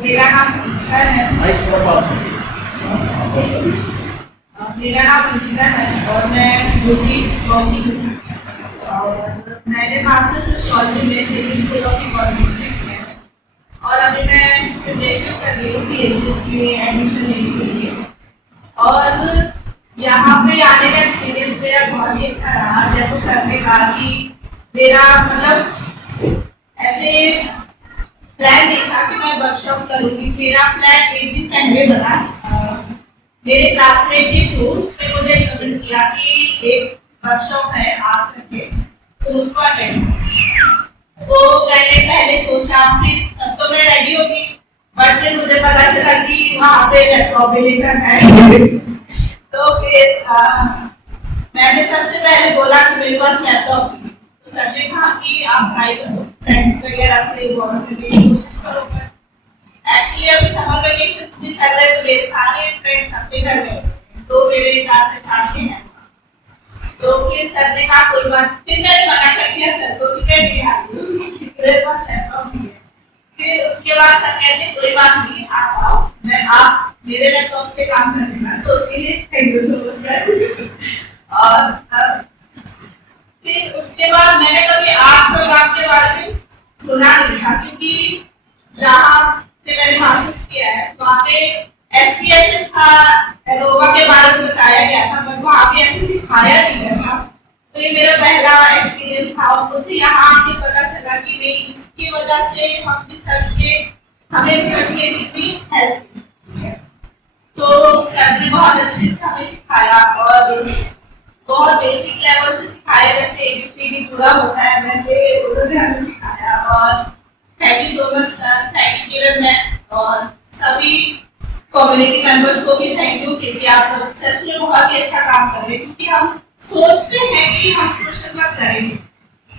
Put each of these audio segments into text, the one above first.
मेरा नाम अंकिता है। मेरा नाम अंकिता है और मैं यूपी कॉलेज हूँ और मैंने मास्टर्स सोशियोलॉजी में दिल्ली स्कूल ऑफ इकोनॉमिक्स से किया है और अभी मैं प्रिपरेशन कर रही हूँ पीएचडी में एडमिशन लेने के लिए। और यहाँ पे आने का एक्सपीरियंस मेरा बहुत ही अच्छा रहा। जैसे सर ने कहा कि मेरा मतलब ऐसे प्लान नहीं था कि मैं वर्कशॉप करूंगी। मेरा प्लान एक दिन पहले बना। मेरे क्लासमेट के थ्रू उसने मुझे रिकमेंड किया कि एक वर्कशॉप है आप करके तो उसको अटेंड। तो मैंने पहले सोचा फिर तब तो मैं रेडी हो गई, बट फिर मुझे पता चला कि वहाँ पे लैपटॉप ले जाना है। तो फिर मैंने सबसे पहले बोला कि मेरे पास लैपटॉप नहीं। तो सर ने कहा कि आप ट्राई करो, फ्रेंड्स वगैरह से बात करने की कोशिश करो। एक्चुअली अभी समर वेकेशंस भी चल रहे तो मेरे सारे फ्रेंड्स अपने घर गए तो मेरे जान पहचान के हैं। तो फिर सर ने कहा कोई बात, फिर मैंने मना कर दिया सर को कि मैं नहीं आ रही, मेरे पास लैपटॉप नहीं है। फिर उसके बाद सर कहते कोई बात नहीं, आप आओ, मैं आप मेरे लैपटॉप से काम कर लेना। तो उसके लिए thank you so much sir. और फिर उसके बाद मैंने कभी आर्ट प्रोग्राम के बारे में सुना नहीं था, क्योंकि जहाँ से मैंने मास्टर्स किया है वहाँ पे एसपीएसएस था, एनोवा के बारे में बताया गया था, बट वहाँ पे ऐसे सिखाया नहीं गया था। तो ये मेरा पहला एक्सपीरियंस था और मुझे यहाँ आके पता चला कि नहीं, इसकी वजह से हमें रिसर्च में कितनी हेल्प मिली है। तो सर ने बहुत अच्छे से हमें सिखाया और बहुत बेसिक लेवल से सिखाया, जैसे एबीसीडी पूरा होता है वैसे उन्होंने हमें सिखाया। और thank you so much sir, thank you Kiran ma'am और सभी कम्युनिटी मेंबर्स को भी थैंक यू, क्योंकि आप सच में बहुत ही अच्छा काम कर रहे हैं। क्योंकि हम सोचते हैं कि हम सोशल वर्क करेंगे,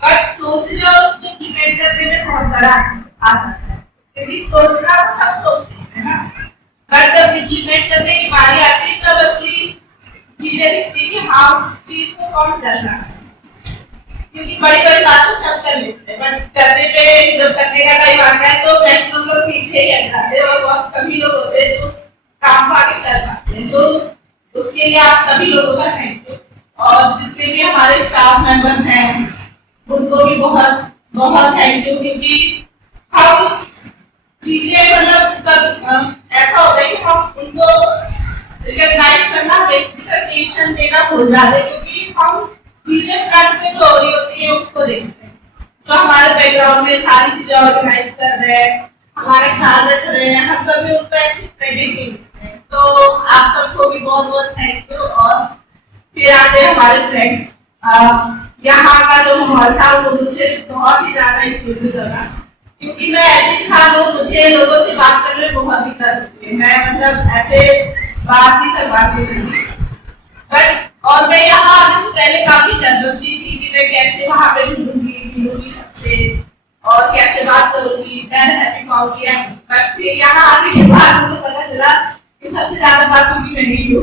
बट सोचने और उसको इम्प्लीमेंट करने में बहुत बड़ा आ जाता है। क्योंकि सोचना तो सब सोचते हैं ना, बट जब इम्प्लीमेंट करने की बारी आती है तब असली चीजें दिखती है कि हाँ उस चीज को कौन कर रहा है। क्योंकि बड़ी बड़ी बातें सब कर लेते हैं, बट करने पे जब करने का टाइम आता है तो मैक्सिमम लोग पीछे ही हट जाते हैं और बहुत कम ही लोग होते हैं जो उस काम को आगे कर पाते हैं। तो उसके लिए आप सभी लोगों का थैंक यू। और जितने भी हमारे स्टाफ मेंबर्स हैं उनको भी बहुत बहुत थैंक यू, क्योंकि हम चीजें मतलब तब ऐसा होता है कि हम उनको रिकॉग्नाइज करना, रिकॉग्निशन देना भूल जाते हैं, क्योंकि हम चीजें फ्रंट में जो हो रही होती है उसको देखते हैं, जो हमारे बैकग्राउंड में सारी चीजें ऑर्गेनाइज कर रहे हैं, हमारे ख्याल रख रहे हैं, हम कभी उनको ऐसे क्रेडिट नहीं देते हैं। तो आप सबको भी बहुत बहुत थैंक यू। और फिर आते हैं हमारे फ्रेंड्स। यहाँ का जो माहौल था वो मुझे बहुत ही ज्यादा इंक्लूसिव लगा, क्योंकि मैं ऐसे इंसान हूँ, मुझे लोगों से बात करने में बहुत दिक्कत होती है। मैं मतलब ऐसे बात नहीं कर पाती जल्दी, बट और मैं यहाँ आने से पहले काफी नर्वस भी थी कि मैं कैसे वहाँ पे मिलूंगी सबसे और कैसे बात करूंगी, मैं हैप्पी पाऊंगी। बट फिर यहाँ आने के बाद मुझे पता चला कि सबसे ज्यादा बात होगी मैं नहीं हूँ।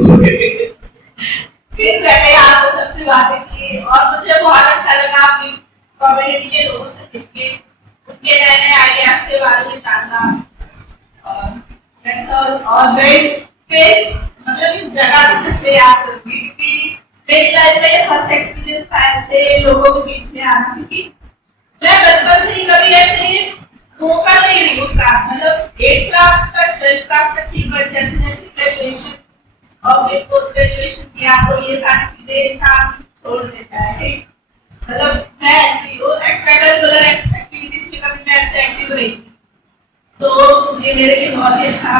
फिर मैंने आपको सबसे बातें की और मुझे बहुत अच्छा लगा अपनी कम्युनिटी के लोगों से मिलके, उनके नए नए आइडियाज के बारे में जानना। और मतलब इस जगह भी सच में याद करूंगी, क्योंकि मेरी लाइफ का ये फर्स्ट एक्सपीरियंस था ऐसे लोगों के बीच में आना। क्योंकि मैं बचपन से ही कभी ऐसे मौका नहीं रही हूँ, मतलब 8th क्लास तक 12th क्लास तक थी, बट जैसे जैसे ग्रेजुएशन और फिर पोस्ट ग्रेजुएशन किया तो ये सारी चीजें इंसान छोड़ देता है। मतलब मैं ऐसी एक्स्ट्रा करिकुलर एक्टिविटीज में कभी मैं ऐसे एक्टिव रही थी, तो ये मेरे लिए बहुत ही अच्छा